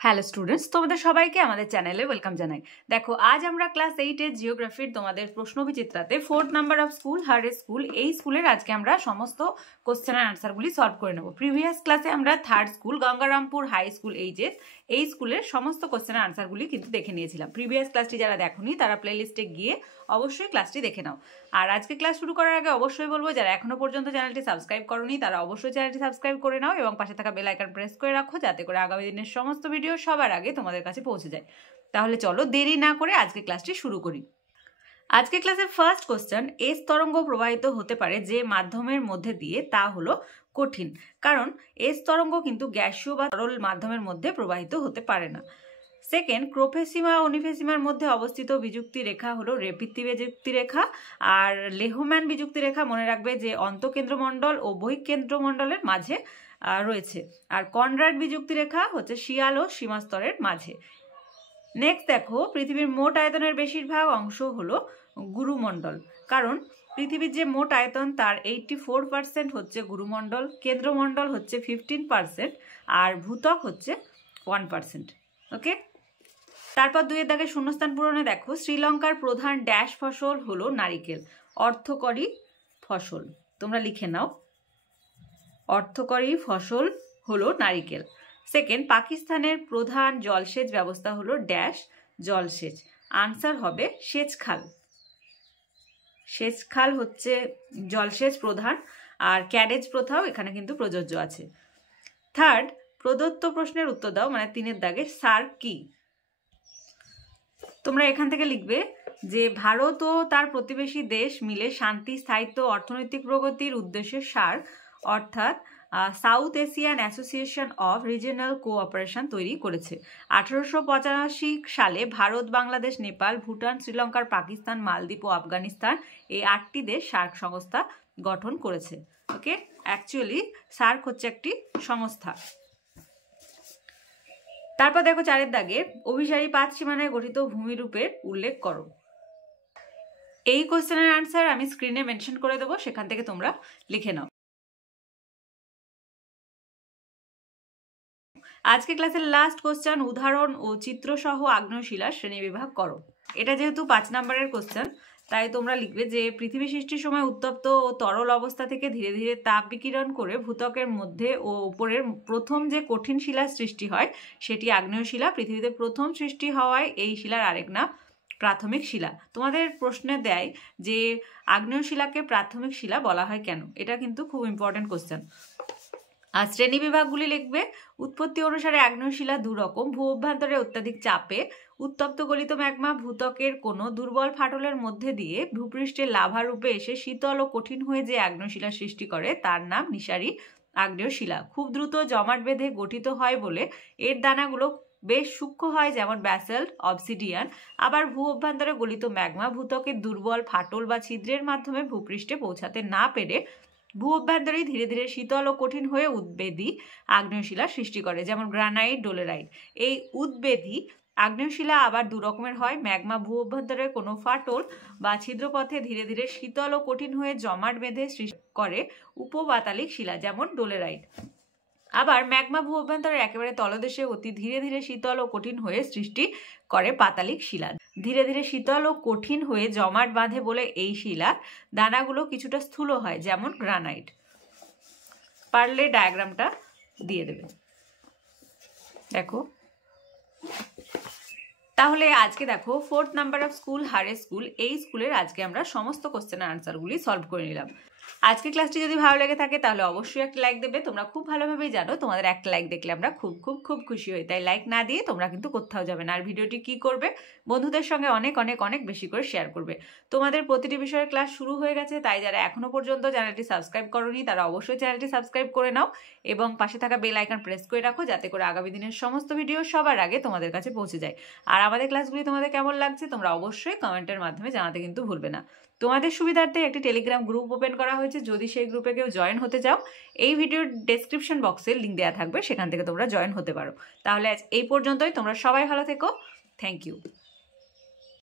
Hello students, তোমাদের সবাইকে আমাদের চ্যানেলে ওয়েলকাম জানাই। দেখো, আজ আমরা ক্লাস 8 জিওগ্রাফির তোমাদের প্রশ্নবিচিত্রাতে 4th নাম্বার অফ স্কুল হারে স্কুল এই স্কুলের আজকে আমরা সমস্ত কোশ্চেন আর আনসারগুলি সলভ করে নেব। প্রিভিয়াস ক্লাসে আমরা 3rd school Gangarampur high school এই স্কুলের সমস্ত কোশ্চেন আর আনসারগুলি কিন্তু দেখে নিয়েছিলাম। প্রিভিয়াস ক্লাসটি যারা দেখোনি তারা প্লেলিস্টে গিয়ে অবশ্যই ক্লাসটি দেখে নাও। আর আজকে ক্লাস শুরু করার আগে অবশ্যই বলবো, যারা এখনো পর্যন্ত চ্যানেলটি সাবস্ক্রাইব করোনি তারা অবশ্যই চ্যানেলটি সাবস্ক্রাইব করে নাও এবং পাশে থাকা বেল আইকন প্রেস করে রাখো, যাতে করে আগামী দিনের সমস্ত ভিডিও সবার আগে তোমাদের কাছে পৌঁছে যায়। তাহলে চলো দেরি না করে আজকে ক্লাসটি শুরু করি। আজকে ক্লাসের ফার্স্ট কোশ্চেন, এস তরঙ্গ প্রবাহিত হতে পারে যে মাধ্যমের মধ্যে দিয়ে, তা হলো কঠিন। কারণ এস তরঙ্গ কিন্তু গ্যাসীয় বা তরল মাধ্যমের মধ্যে প্রবাহিত হতে পারে না। সেকেন্ড, ক্রোফেসিমা ও অনিফেসিমার মধ্যে অবস্থিত বিযুক্তি রেখা হলো রেপিত্তি বিযুক্তি রেখা। আর লেহম্যান বিযুক্তি রেখা মনে রাখবে যে অন্তঃকেন্দ্রমণ্ডল ও বহিঃকেন্দ্রমণ্ডলের মাঝে রয়েছে। আর কনরাড বিযুক্তি রেখা হচ্ছে শিয়াল ও সীমাস্তরের মাঝে। নেক্সট দেখো, পৃথিবীর মোট আয়তনের বেশিরভাগ অংশ হলো গুরুমণ্ডল। কারণ পৃথিবীর যে মোট আয়তন তার 84% হচ্ছে গুরুমণ্ডল, কেন্দ্রমণ্ডল হচ্ছে 15% আর ভূত্বক হচ্ছে 1%। ওকে, তারপর 2 দাগে শূন্যস্থান পূরণে দেখো, শ্রীলঙ্কার প্রধান ড্যাশ ফসল হলো নারিকেল। অর্থকরী ফসল তোমরা লিখে নাও, অর্থকরী ফসল হলো নারিকেল। সেকেন্ড, পাকিস্তানের প্রধান জলসেচ ব্যবস্থা হলো ড্যাশ জলসেচ। আনসার হবে সেচ খাল। সেচ খাল হচ্ছে জলসেচ প্রধান, আর ক্যারেজ প্রথাও এখানে কিন্তু প্রযোজ্য আছে। থার্ড, প্রদত্ত প্রশ্নের উত্তর দাও, মানে 3 দাগে সার্ক কি? তোমরা এখান থেকে লিখবে যে ভারত ও তার প্রতিবেশী দেশ মিলে শান্তি, স্থায়িত্ব, অর্থনৈতিক প্রগতির উদ্দেশ্যে সার্ক অর্থাৎ south Asian association of regional cooperation তৈরি করেছে। 1885 সালে ভারত, বাংলাদেশ, নেপাল, ভুটান, শ্রীলঙ্কার, পাকিস্তান, মালদ্বীপ ও আফগানিস্তান এই 8টি দেশ সার্ক সংস্থা গঠন করেছে। ওকে, অ্যাকচুয়ালি সার্ক হচ্ছে একটি সংস্থা। তারপর দেখো 4 দাগে, অভিসারী 5 সীমানায় গঠিত ভূমিরূপের উল্লেখ করো। এই কোশ্চেনের আনসার আমি স্ক্রিনে মেনশন করে দেবো, সেখান থেকে তোমরা লিখে নাও। আজকে ক্লাসের লাস্ট কোশ্চেন, উদাহরণ ও চিত্রসহ আগ্নেয়শিলার শ্রেণীবিভাগ করো। এটা যেহেতু 5 নম্বরের কোশ্চেন, তাই তোমরা লিখবে যে পৃথিবী সৃষ্টির সময় উত্তপ্ত ও তরল অবস্থা থেকে ধীরে ধীরে তাপ বিকিরণ করে ভূত্বকের মধ্যে ও উপরের প্রথম যে কঠিন শিলার সৃষ্টি হয় সেটি আগ্নেয়শিলা। পৃথিবীতে প্রথম সৃষ্টি হওয়ায় এই শিলার আরেক নাম প্রাথমিক শিলা। তোমাদের প্রশ্নে দেয় যে আগ্নেয়শিলাকে প্রাথমিক শিলা বলা হয় কেন, এটা কিন্তু খুব ইম্পর্টেন্ট কোশ্চেন। আর শ্রেণী বিভাগগুলি লিখবে, উৎপত্তি অনুসারে আগ্নেয়শিলা 2 রকম। ভূ অভ্যন্তরে অত্যাধিক চাপে উত্তপ্ত গলিত ম্যাগমা ভূত্বকের কোনো দুর্বল ফাটলের মধ্যে দিয়ে ভূপৃষ্ঠে লাভা রূপে এসে শীতল ও কঠিন হয়ে যে আগ্নেয়শিলা সৃষ্টি করে তার নাম নিঃসারী আগ্নেয়শিলা। খুব দ্রুত জমাট বেঁধে গঠিত হয় বলে এর দানাগুলো বেশ সূক্ষ্ম হয়, যেমন ব্যাসল্ট, অবসিডিয়ান। আবার ভূ অভ্যন্তরে গলিত ম্যাগমা ভূত্বকের দুর্বল ফাটল বা ছিদ্রের মাধ্যমে ভূপৃষ্ঠে পৌঁছাতে না পেরে ভূ অভ্যন্তরেই ধীরে ধীরে শীতল ও কঠিন হয়ে উদ্বেদী আগ্নেয়শিলা সৃষ্টি করে, যেমন গ্রানাইট, ডোলেরাইট। এই উদ্বেদী আগ্নেয়শিলা আবার 2 রকমের হয়। ম্যাগমা ভূ অভ্যন্তরের কোনো ফাটল বা ছিদ্রপথে ধীরে ধীরে শীতল ও কঠিন হয়ে জমাট বেঁধে সৃষ্টি করে উপপাতালিক শিলা, যেমন ডোলেরাইট। আবার ম্যাগমা ভূ অভ্যন্তরের একেবারে তলদেশে অতি ধীরে ধীরে শীতল ও কঠিন হয়ে সৃষ্টি করে পাতালিক শিলা। ধীরে ধীরে শীতল ও কঠিন হয়ে জমাট বাঁধে বলে এই শিলার দানাগুলো কিছুটা স্থূল হয়, যেমন গ্রানাইট। পারলে ডায়াগ্রামটা দিয়ে দেবে। দেখো, তাহলে আজকে দেখো 4th নাম্বার অফ স্কুল হারে স্কুল এই স্কুলের আজকে আমরা সমস্ত কোশ্চেনের আনসারগুলি সলভ করে নিলাম। আজকে ক্লাসটি যদি ভালো লেগে থাকে তাহলে অবশ্যই একটা লাইক দেবে। তোমরা খুব ভালোভাবেই জানো তোমাদের একটা লাইক দেখলে আমরা খুব খুব খুব খুশি হই, তাই লাইক না দিয়ে তোমরা কিন্তু কোথাও যাবে না। আর ভিডিওটি কি করবে, বন্ধুদের সঙ্গে অনেক অনেক অনেক বেশি করে শেয়ার করবে। তোমাদের প্রতিটি বিষয়ের ক্লাস শুরু হয়ে গেছে, তাই যারা এখনো পর্যন্ত চ্যানেলটি সাবস্ক্রাইব করোনি তারা অবশ্যই চ্যানেলটি সাবস্ক্রাইব করে নাও এবং পাশে থাকা বেল আইকন প্রেস করে রাখো, যাতে করে আগামী দিনের সমস্ত ভিডিও সবার আগে তোমাদের কাছে পৌঁছে যায়। আর আমাদের ক্লাসগুলি তোমাদের কেমন লাগছে তোমরা অবশ্যই কমেন্টের মাধ্যমে জানাতে কিন্তু ভুলবে না। তোমাদের সুবিধার্থে একটি টেলিগ্রাম গ্রুপ ওপেন করা হয়েছে, যদি সেই গ্রুপে কেউ জয়েন হতে চাও এই ভিডিওর ডেসক্রিপশন বক্সে লিঙ্ক দেওয়া থাকবে, সেখান থেকে তোমরা জয়েন হতে পারো। তাহলে আজ এই পর্যন্তই, তোমরা সবাই ভালো থেকো। Thank you.